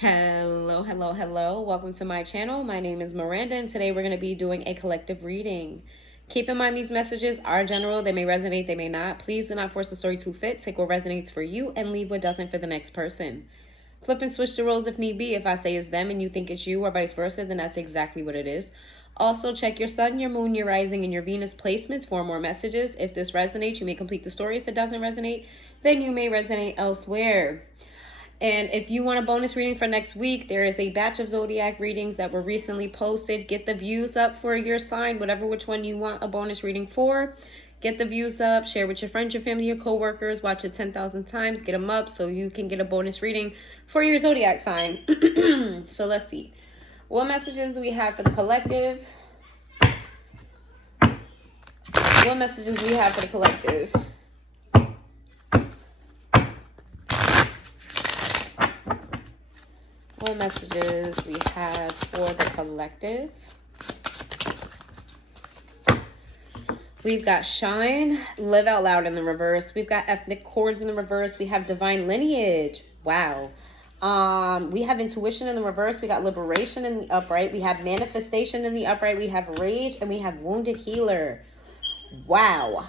Hello, hello, hello. Welcome to my channel. My name is Miranda, and today we're going to be doing a collective reading. Keep in mind these messages are general. They may resonate, they may not. Please do not force the story to fit. Take what resonates for you and leave what doesn't for the next person. Flip and switch the roles if need be. If I say it's them and you think it's you or vice versa, then that's exactly what it is. Also, check your sun, your moon, your rising, and your Venus placements for more messages. If this resonates, you may complete the story. If it doesn't resonate, then you may resonate elsewhere. And if you want a bonus reading for next week, there is a batch of zodiac readings that were recently posted. Get the views up for your sign, whatever which one you want a bonus reading for. Get the views up, share with your friends, your family, your coworkers, watch it 10,000 times, get them up so you can get a bonus reading for your zodiac sign. So let's see. What messages do we have for the collective? What messages do we have for the collective? What messages we have for the collective? We've got shine, live out loud in the reverse. We've got ethnic chords in the reverse. We have divine lineage. Wow. We have intuition in the reverse. We got liberation in the upright. We have manifestation in the upright. We have rage, and we have wounded healer. Wow.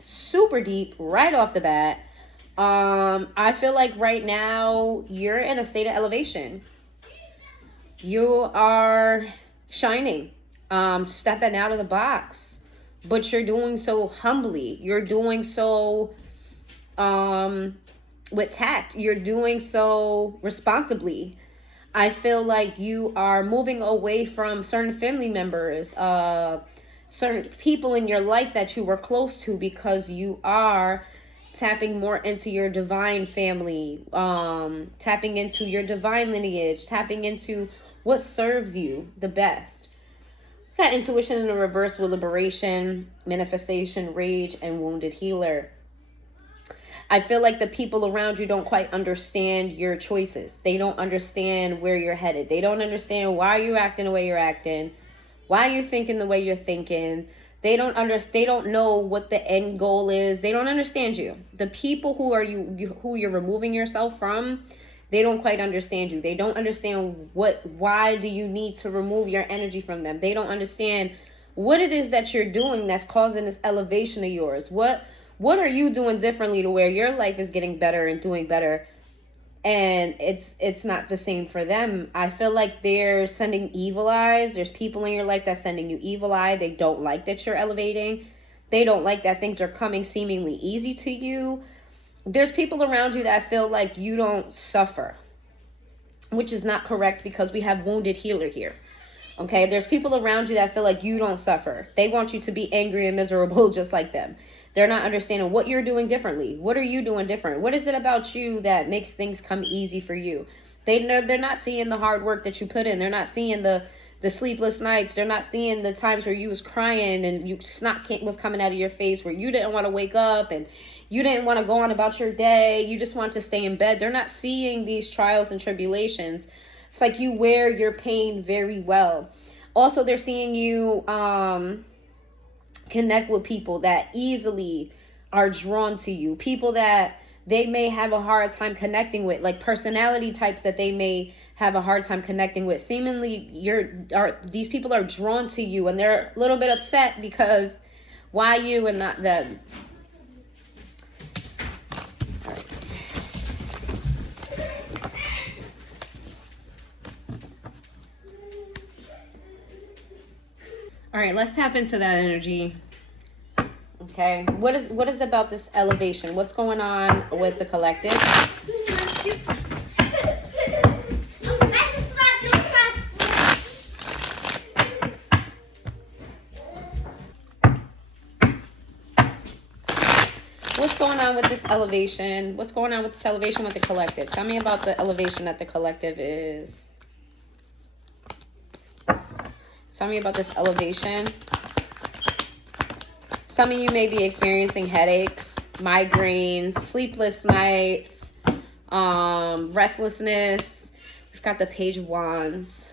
Super deep right off the bat. I feel like right now you're in a state of elevation. You are shining, stepping out of the box, but you're doing so humbly. You're doing so with tact. You're doing so responsibly. I feel like you are moving away from certain family members, certain people in your life that you were close to, because you are tapping more into your divine family, tapping into your divine lineage, tapping into what serves you the best. Got intuition in the reverse with liberation, manifestation, rage, and wounded healer. I feel like the people around you don't quite understand your choices. They don't understand where you're headed. They don't understand why you're acting the way you're acting, why you're thinking the way you're thinking. They don't know what the end goal is. They don't understand you. The people who you're removing yourself from, they don't quite understand you. They don't understand why do you need to remove your energy from them. They don't understand what it is that you're doing that's causing this elevation of yours. What are you doing differently to where your life is getting better and doing better, and it's not the same for them? I feel like they're sending evil eyes. There's people in your life that's sending you evil eye. They don't like that you're elevating. They don't like that things are coming seemingly easy to you. There's people around you that feel like you don't suffer, which is not correct because we have wounded healer here. Okay, there's people around you that feel like you don't suffer. They want you to be angry and miserable just like them. They're not understanding what you're doing differently. What are you doing different? What is it about you that makes things come easy for you? They're not seeing the hard work that you put in. They're not seeing the sleepless nights. They're not seeing the times where you was crying and snot was coming out of your face, where you didn't want to wake up and you didn't want to go on about your day. You just want to stay in bed. They're not seeing these trials and tribulations. It's like you wear your pain very well. Also, they're seeing you connect with people that easily are drawn to you. People that they may have a hard time connecting with, like personality types that they may have a hard time connecting with. Seemingly, these people are drawn to you, and they're a little bit upset because why you and not them? All right, let's tap into that energy. Okay, what is about this elevation? What's going on with the collective? What's going on with this elevation? What's going on with this elevation with the collective? Tell me about the elevation that the collective is. Tell me about this elevation. Some of you may be experiencing headaches, migraines, sleepless nights, restlessness. We've got the Page of Wands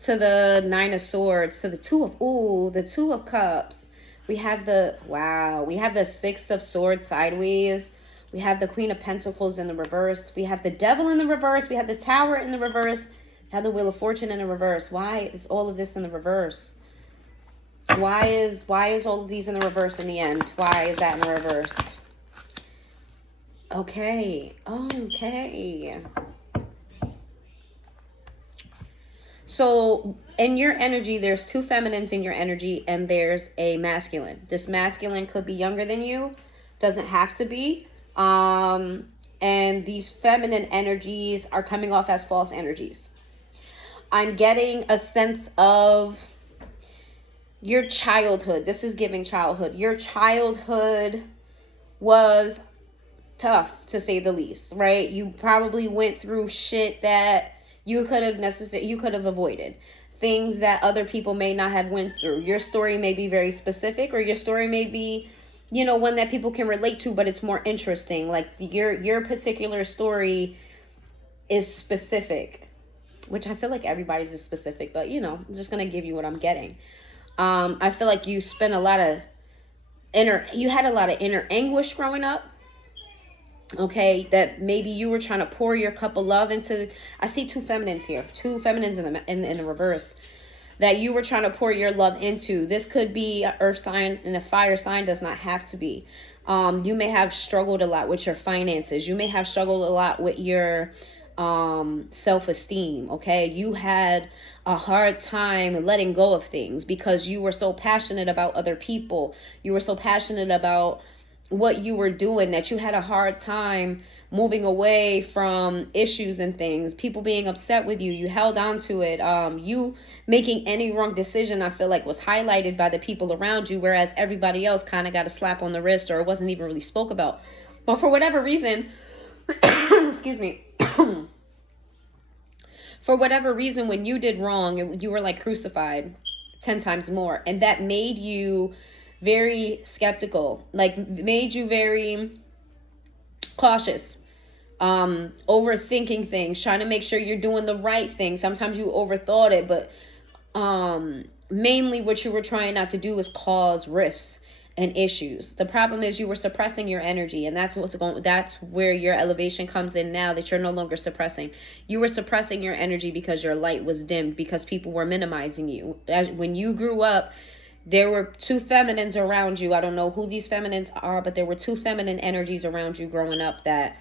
to the Nine of Swords to the Two of Cups. We have the Six of Swords sideways. We have the Queen of Pentacles in the reverse. We have the Devil in the reverse. We have the Tower in the reverse. We have the Wheel of Fortune in the reverse. Why is all of this in the reverse? Why is all of these in the reverse in the end? Why is that in the reverse? Okay. So in your energy, there's two feminines in your energy and there's a masculine. This masculine could be younger than you. Doesn't have to be. And these feminine energies are coming off as false energies. I'm getting a sense of your childhood. This is giving childhood. Your childhood was tough, to say the least, right? You probably went through shit that you could have avoided. Things that other people may not have went through. Your story may be very specific, or your story may be, one that people can relate to, but it's more interesting. Like your particular story is specific, which I feel like everybody's is specific, but I'm just going to give you what I'm getting. I feel like you spent a lot of you had a lot of inner anguish growing up. Okay, that maybe you were trying to pour your cup of love into. I see two feminines here, two feminines in the reverse, that you were trying to pour your love into. This could be an earth sign, and a fire sign does not have to be. You may have struggled a lot with your finances. You may have struggled a lot with your self-esteem. Okay, you had a hard time letting go of things because you were so passionate about other people. You were so passionate about what you were doing that you had a hard time moving away from issues and things, people being upset with you. You held on to it. You making any wrong decision, I feel like, was highlighted by the people around you, whereas everybody else kind of got a slap on the wrist, or it wasn't even really spoke about. But for whatever reason, excuse me, for whatever reason, when you did wrong, you were like crucified 10 times more. And that made you very skeptical, like made you very cautious, overthinking things, trying to make sure you're doing the right thing. Sometimes you overthought it, but mainly what you were trying not to do is cause rifts and issues. The problem is you were suppressing your energy, and that's where your elevation comes in now, that you're no longer suppressing. You were suppressing your energy because your light was dimmed, because people were minimizing you. When you grew up, there were two feminines around you. I don't know who these feminines are, but there were two feminine energies around you growing up that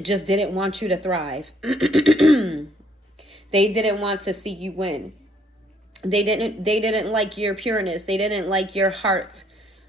just didn't want you to thrive. They didn't want to see you win. They didn't like your pureness. They didn't like your heart.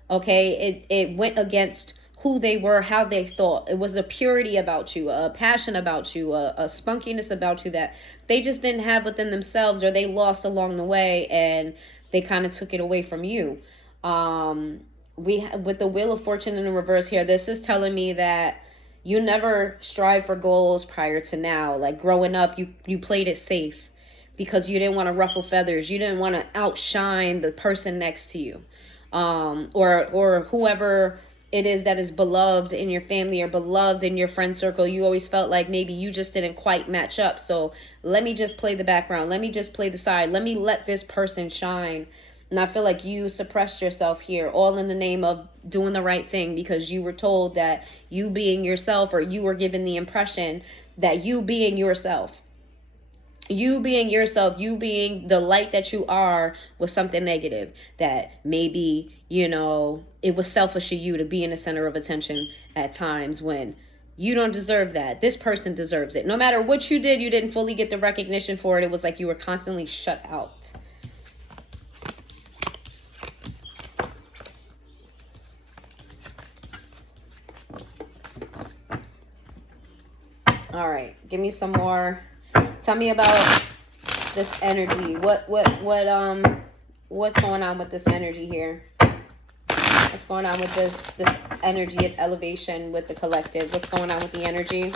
Okay, it went against who they were, how they thought. It was a purity about you, a passion about you, a spunkiness about you that they just didn't have within themselves, or they lost along the way, and they kind of took it away from you. With the Wheel of Fortune in the reverse here, this is telling me that you never strive for goals prior to now. Like growing up, you played it safe because you didn't want to ruffle feathers. You didn't want to outshine the person next to you, or whoever it is that is beloved in your family or beloved in your friend circle. You always felt like maybe you just didn't quite match up. So let me just play the background. Let me just play the side. Let me let this person shine. And I feel like you suppressed yourself here, all in the name of doing the right thing, because you were told that you being yourself, or you were given the impression that you being yourself, you being the light that you are, was something negative, that maybe, it was selfish of you to be in the center of attention at times when you don't deserve that. This person deserves it. No matter what you did, you didn't fully get the recognition for it. It was like you were constantly shut out. All right, give me some more. Tell me about this energy. What's going on with this energy here? What's going on with this energy of elevation with the collective? What's going on with the energy?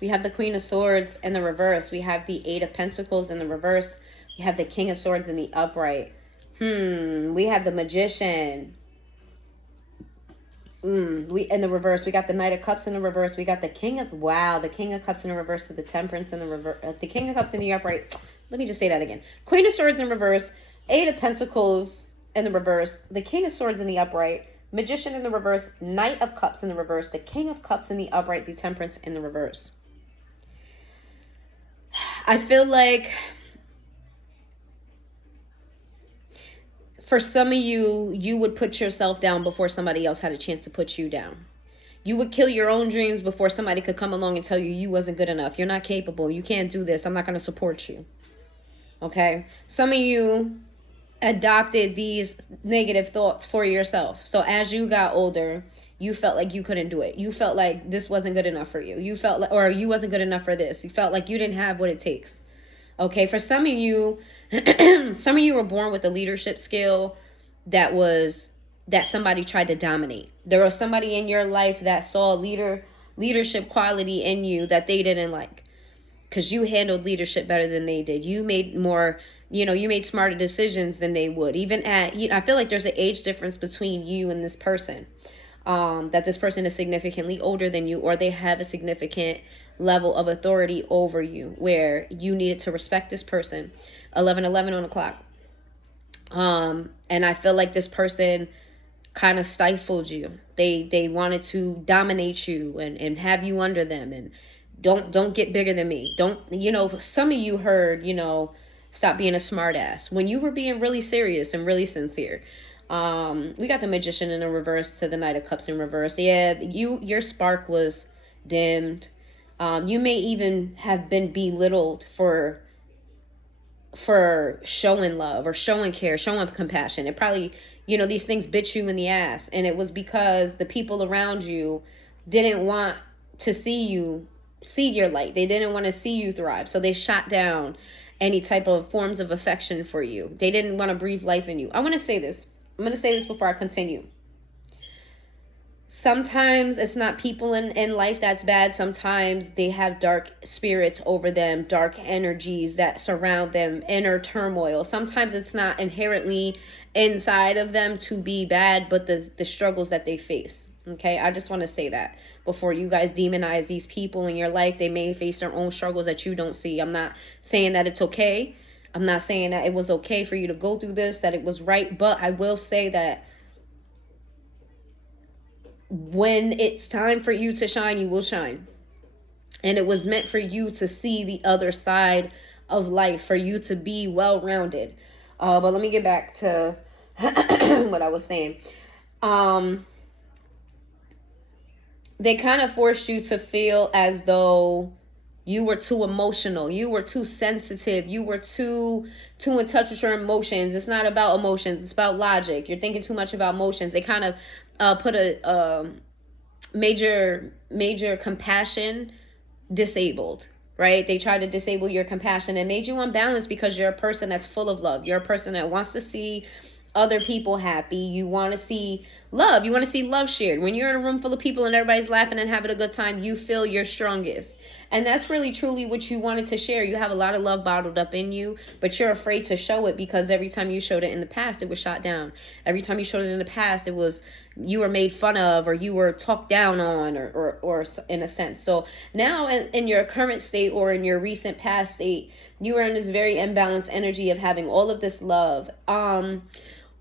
We have the Queen of Swords in the reverse. We have the Eight of Pentacles in the reverse. We have the King of Swords in the upright. We have the Magician. In the reverse, we got the Knight of Cups in the reverse. We got the King of Cups in the reverse, to the Temperance in the reverse, the King of Cups in the upright, Let me just say that again. Queen of Swords in reverse, Eight of Pentacles in the reverse, the King of Swords in the upright, Magician in the reverse, Knight of Cups in the reverse, the King of Cups in the upright, the Temperance in the reverse. I feel like for some of you, you would put yourself down before somebody else had a chance to put you down. You would kill your own dreams before somebody could come along and tell you you wasn't good enough. You're not capable. You can't do this. I'm not going to support you. Okay? Some of you adopted these negative thoughts for yourself. So as you got older, you felt like you couldn't do it. You felt like this wasn't good enough for you. You felt like, or you wasn't good enough for this. You felt like you didn't have what it takes. Okay, for some of you, some of you were born with a leadership skill that somebody tried to dominate. There was somebody in your life that saw leadership quality in you that they didn't like, because you handled leadership better than they did. You made more, you made smarter decisions than they would. Even I feel like there's an age difference between you and this person. That this person is significantly older than you, or they have a significant level of authority over you where you needed to respect this person. 11:11 on the clock. And I feel like this person kind of stifled you. They wanted to dominate you and have you under them, and don't get bigger than me. Don't, some of you heard, stop being a smart ass when you were being really serious and really sincere. We got the Magician in the reverse to the Knight of Cups in reverse. Yeah, your spark was dimmed. You may even have been belittled for showing love or showing care, showing compassion. It probably, these things bit you in the ass, and it was because the people around you didn't want to see your light. They didn't want to see you thrive. So they shot down any type of forms of affection for you. They didn't want to breathe life in you. I'm going to say this before I continue. Sometimes it's not people in life that's bad. Sometimes they have dark spirits over them, dark energies that surround them, inner turmoil. Sometimes it's not inherently inside of them to be bad, but the struggles that they face. Okay, I just want to say that before you guys demonize these people in your life. They may face their own struggles that you don't see. I'm not saying that it's okay. I'm not saying that it was okay for you to go through this, that it was right. But I will say that when it's time for you to shine, you will shine. And it was meant for you to see the other side of life, for you to be well-rounded. But let me get back to what I was saying. They kind of forced you to feel as though you were too emotional. You were too sensitive. You were too in touch with your emotions. It's not about emotions. It's about logic. You're thinking too much about emotions. They kind of put a major compassion disabled, right? They tried to disable your compassion and made you unbalanced because you're a person that's full of love. You're a person that wants to see other people happy. You want to see love. You want to see love shared. When you're in a room full of people and everybody's laughing and having a good time, you feel your strongest. And that's really truly what you wanted to share. You have a lot of love bottled up in you, but you're afraid to show it because every time you showed it in the past, it was shot down. Every time you showed it in the past, you were made fun of, or you were talked down on, or in a sense. So now in your current state, or in your recent past state, you are in this very imbalanced energy of having all of this love.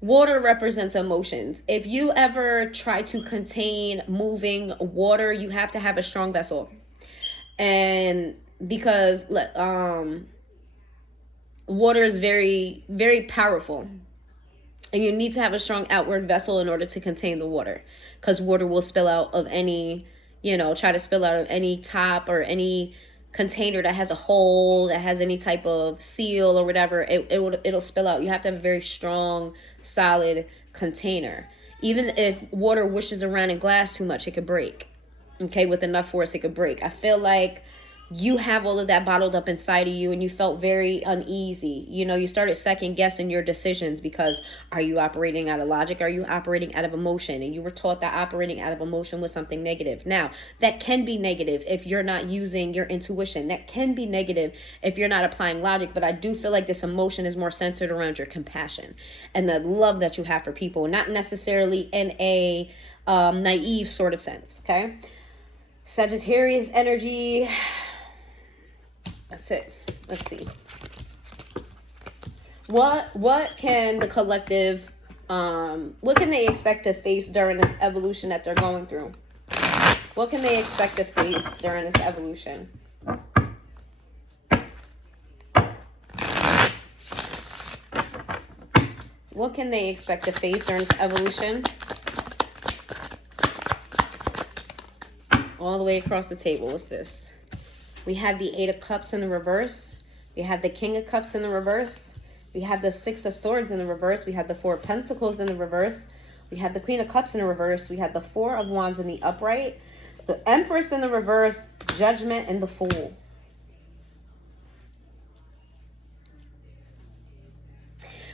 Water represents emotions. If you ever try to contain moving water, you have to have a strong vessel. And because water is very, very powerful. And you need to have a strong outward vessel in order to contain the water. Because water will spill out of any, try to spill out of any top or any container that has a hole, that has any type of seal or whatever. It'll spill out. You have to have a very strong, solid container. Even if water whooshes around in glass too much, it could break. Okay, with enough force, it could break. I feel like you have all of that bottled up inside of you, and you felt very uneasy. You started second guessing your decisions because are you operating out of logic? Are you operating out of emotion? And you were taught that operating out of emotion was something negative. Now, that can be negative if you're not using your intuition. That can be negative if you're not applying logic. But I do feel like this emotion is more centered around your compassion and the love that you have for people, not necessarily in a naive sort of sense. Okay, Sagittarius energy. That's it. Let's see. What can the collective, what can they expect to face during this evolution that they're going through? What can they expect to face during this evolution? What can they expect to face during this evolution? All the way across the table. What's this? We have the Eight of Cups in the reverse. We have the King of Cups in the reverse. We have the Six of Swords in the reverse. We have the Four of Pentacles in the reverse. We have the Queen of Cups in the reverse. We have the Four of Wands in the upright. The Empress in the reverse. Judgment and the Fool.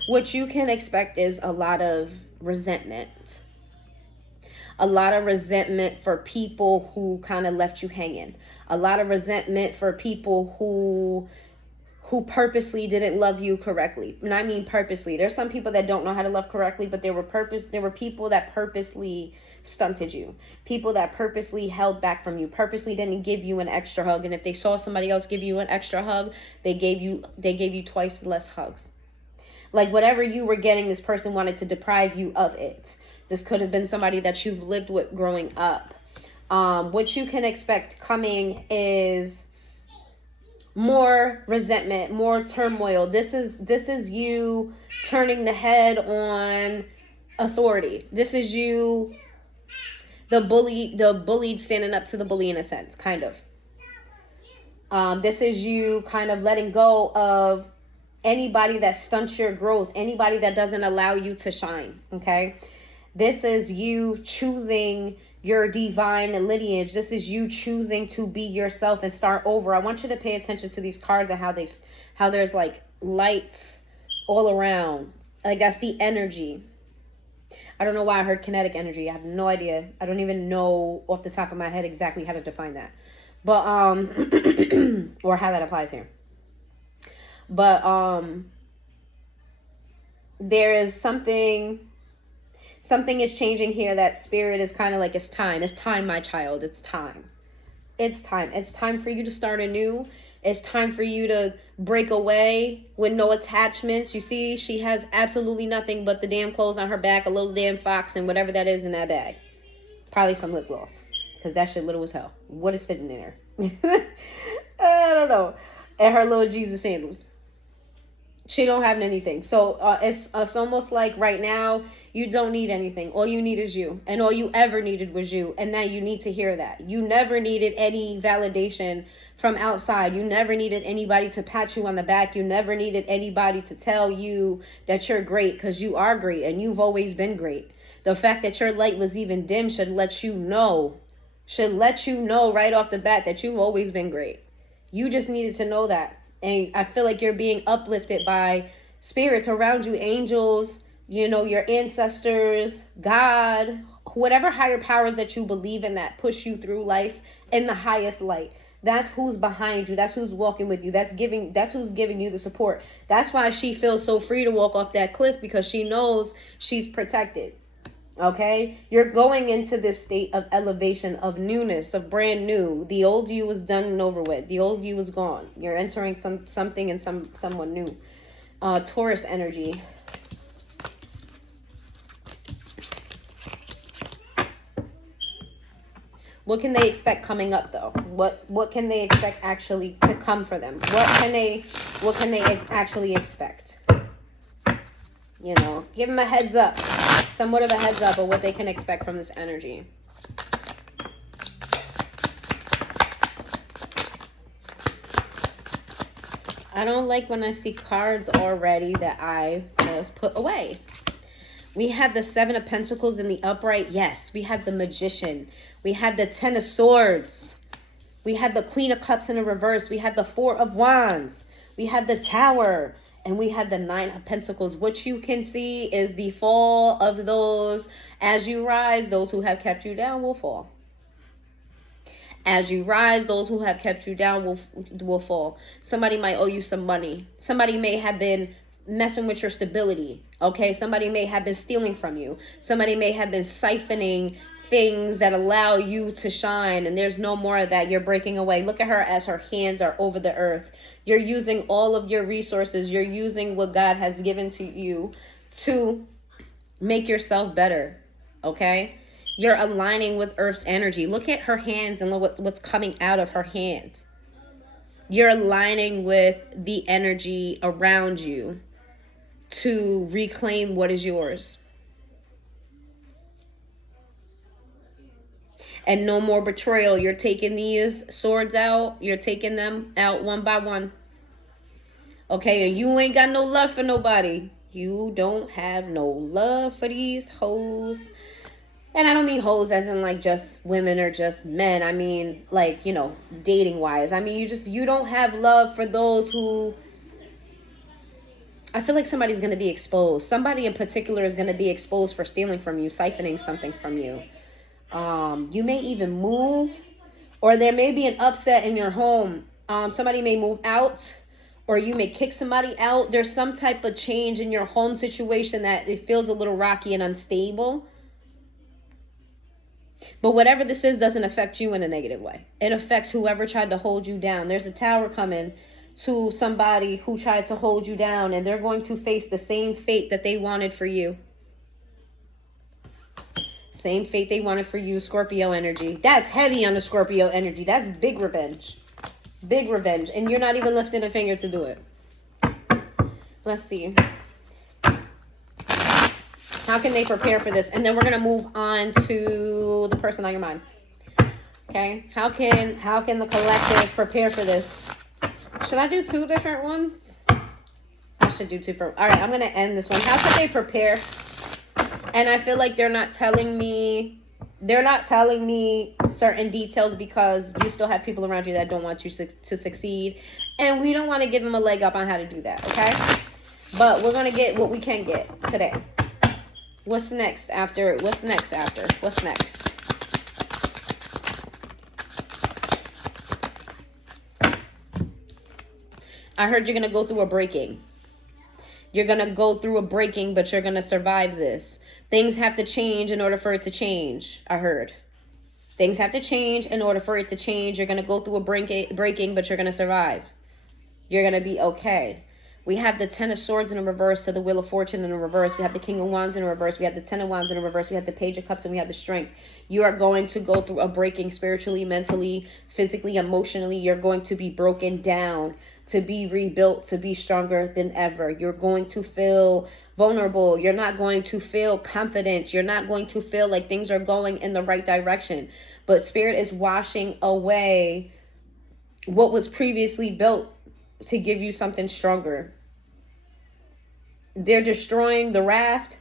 What you can expect is a lot of resentment. A lot of resentment for people who kind of left you hanging. A lot of resentment for people who purposely didn't love you correctly. And I mean purposely. There's some people that don't know how to love correctly, but there were people that purposely stunted you. People that purposely held back from you, purposely didn't give you an extra hug. And if they saw somebody else give you an extra hug, they gave you twice less hugs. Like whatever you were getting, this person wanted to deprive you of it. This could have been somebody that you've lived with growing up. What you can expect coming is more resentment, more turmoil. This is you turning the head on authority. This is you, the bullied standing up to the bully in a sense, kind of. This is you kind of letting go of anybody that stunts your growth, anybody that doesn't allow you to shine, okay? This is you choosing your divine lineage. This is you choosing to be yourself and start over. I want you to pay attention to these cards and how there's like lights all around. Like that's the energy. I don't know why I heard kinetic energy. I have no idea. I don't even know off the top of my head exactly how to define that. But or how that applies here. But there is something is changing here. That spirit is kind of like, it's time, my child. It's time for you to start anew. It's time for you to break away with no attachments. You see, she has absolutely nothing but the damn clothes on her back, a little damn fox, and whatever that is in that bag. Probably some lip gloss, because that shit little as hell. What is fitting in there? I don't know. And her little Jesus sandals. She don't have anything. So it's almost like right now you don't need anything. All you need is you. And all you ever needed was you. And now you need to hear that. You never needed any validation from outside. You never needed anybody to pat you on the back. You never needed anybody to tell you that you're great, because you are great and you've always been great. The fact that your light was even dim should let you know right off the bat that you've always been great. You just needed to know that. And I feel like you're being uplifted by spirits around you, angels, you know, your ancestors, God, whatever higher powers that you believe in that push you through life in the highest light. That's who's behind you. That's who's walking with you. That's who's giving you the support. That's why she feels so free to walk off that cliff, because she knows she's protected. Okay, you're going into this state of elevation, of newness, of brand new. The old you is done and over with. The old you is gone. You're entering something and someone new. Taurus energy. What can they expect coming up though? What can they expect actually to come for them? What can they actually expect? You know, give them a heads up. Somewhat of a heads up of what they can expect from this energy. I don't like when I see cards already that I just put away. We have the Seven of Pentacles in the upright. Yes, we have the Magician. We have the Ten of Swords. We have the Queen of Cups in the reverse. We have the Four of Wands. We have the Tower. And we have the Nine of Pentacles. What you can see is the fall of those. As you rise, those who have kept you down will fall. As you rise, those who have kept you down will fall. Somebody might owe you some money. Somebody may have been messing with your stability. Okay, somebody may have been stealing from you. Somebody may have been siphoning things that allow you to shine, and there's no more of that. You're breaking away. Look at her as her hands are over the earth. You're using all of your resources. You're using what God has given to you to make yourself better. Okay, you're aligning with Earth's energy. Look at her hands and look what's coming out of her hands. You're aligning with the energy around you to reclaim what is yours. And no more betrayal. You're taking these swords out. You're taking them out one by one. Okay, and you ain't got no love for nobody. You don't have no love for these hoes. And I don't mean hoes as in like just women or just men. I mean like, you know, dating wise. I mean, you don't have love for those who, I feel like somebody's going to be exposed. Somebody in particular is going to be exposed for stealing from you, siphoning something from you. You may even move, or there may be an upset in your home. Somebody may move out, or you may kick somebody out. There's some type of change in your home situation that it feels a little rocky and unstable. But whatever this is doesn't affect you in a negative way. It affects whoever tried to hold you down. There's a tower coming to somebody who tried to hold you down, and they're going to face the same fate that they wanted for you. Same fate they wanted for you, Scorpio energy. That's heavy on the Scorpio energy. That's big revenge. Big revenge. And you're not even lifting a finger to do it. Let's see. How can they prepare for this? And then we're going to move on to the person on your mind. Okay? How can the collective prepare for this? Should I do two different ones? I should do two for... All right, I'm going to end this one. How can they prepare? And I feel like they're not telling me certain details because you still have people around you that don't want you to succeed. And we don't want to give them a leg up on how to do that, okay? But we're going to get what we can get today. What's next after? What's next? I heard you're going to go through a breaking. You're going to go through a breaking, but you're going to survive this. Things have to change in order for it to change, I heard. Things have to change in order for it to change. You're going to go through a breaking, but you're going to survive. You're going to be okay. We have the Ten of Swords in the reverse to the Wheel of Fortune in the reverse. We have the King of Wands in the reverse. We have the Ten of Wands in the reverse. We have the Page of Cups, and we have the Strength. You are going to go through a breaking spiritually, mentally, physically, emotionally. You're going to be broken down to be rebuilt, to be stronger than ever. You're going to feel vulnerable. You're not going to feel confident. You're not going to feel like things are going in the right direction. But Spirit is washing away what was previously built to give you something stronger. They're destroying the raft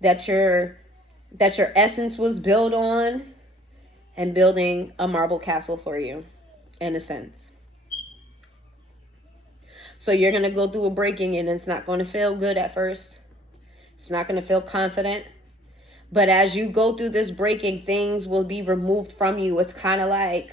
that your essence was built on and building a marble castle for you, in a sense. So you're going to go through a breaking, and it's not going to feel good at first. It's not going to feel confident. But as you go through this breaking, things will be removed from you. It's kind of like,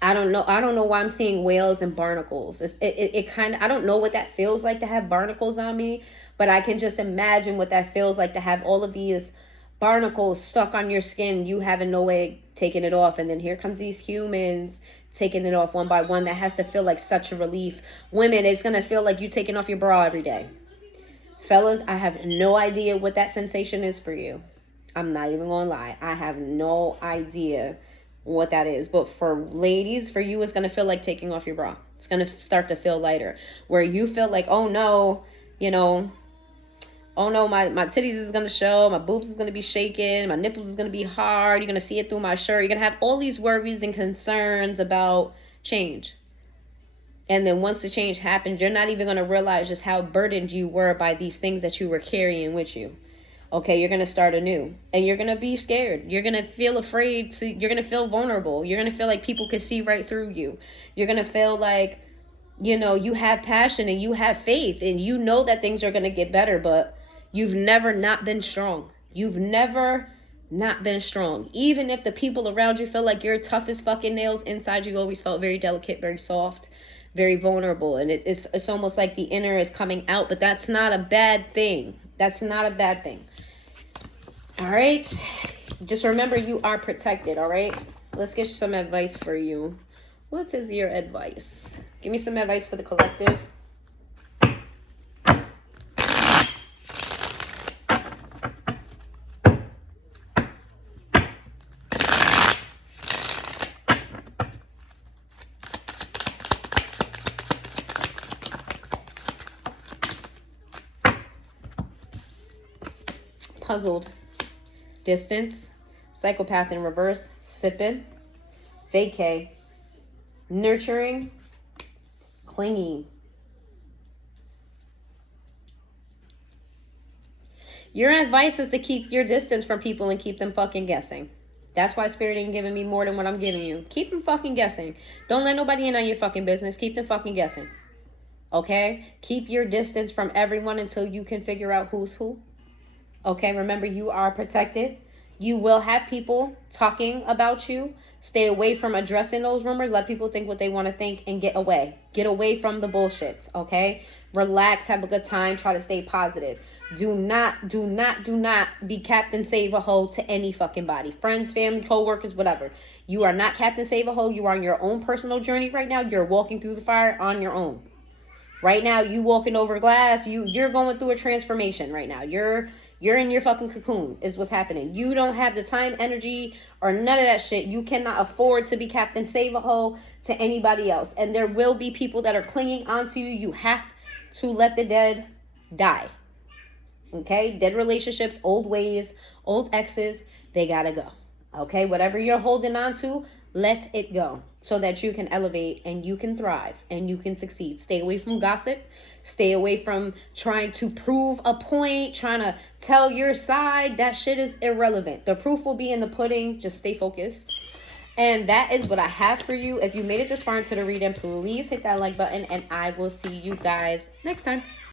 I don't know why I'm seeing whales and barnacles. It kind of, I don't know what that feels like to have barnacles on me, but I can just imagine what that feels like to have all of these barnacles stuck on your skin, you having no way taking it off. And then here come these humans taking it off one by one. That has to feel like such a relief. Women, it's going to feel like you taking off your bra every day. Fellas, I have no idea what that sensation is for you. I'm not even going to lie. I have no idea what that is. But for ladies, for you, it's going to feel like taking off your bra. It's going to start to feel lighter, where you feel like, oh no, you know, oh no, my titties is going to show, my boobs is going to be shaking, my nipples is going to be hard, you're going to see it through my shirt. You're going to have all these worries and concerns about change. And then once the change happens, you're not even going to realize just how burdened you were by these things that you were carrying with you. Okay, you're going to start anew, and you're going to be scared. You're going to feel afraid you're going to feel vulnerable. You're going to feel like people can see right through you. You're going to feel like, you know, you have passion and you have faith and you know that things are going to get better, but you've never not been strong. You've never not been strong. Even if the people around you feel like you're tough as fucking nails, inside you always felt very delicate, very soft, very vulnerable, and it's almost like the inner is coming out, but that's not a bad thing. That's not a bad thing. All right, just remember you are protected. All right, let's get some advice for you. What is your advice? Give me some advice for the collective. Puzzled, distance, psychopath in reverse, sipping, vacay, nurturing, clingy. Your advice is to keep your distance from people and keep them fucking guessing. That's why Spirit ain't giving me more than what I'm giving you. Keep them fucking guessing. Don't let nobody in on your fucking business. Keep them fucking guessing. Okay? Keep your distance from everyone until you can figure out who's who. Okay, remember you are protected. You will have people talking about you. Stay away from addressing those rumors. Let people think what they want to think and get away. Get away from the bullshit, okay? Relax, have a good time, try to stay positive. Do not be Captain Save a Hoe to any fucking body. Friends, family, co-workers, whatever. You are not Captain Save a Hoe. You are on your own personal journey right now. You're walking through the fire on your own. Right now, you walking over glass. You're going through a transformation right now. You're in your fucking cocoon is what's happening. You don't have the time, energy, or none of that shit. You cannot afford to be Captain Save a Hoe to anybody else. And there will be people that are clinging onto you. You have to let the dead die. Okay? Dead relationships, old ways, old exes, they gotta go. Okay? Whatever you're holding on to, let it go so that you can elevate and you can thrive and you can succeed. Stay away from gossip. Stay away from trying to prove a point, trying to tell your side. That shit is irrelevant. The proof will be in the pudding. Just stay focused. And that is what I have for you. If you made it this far into the reading, please hit that like button and I will see you guys next time.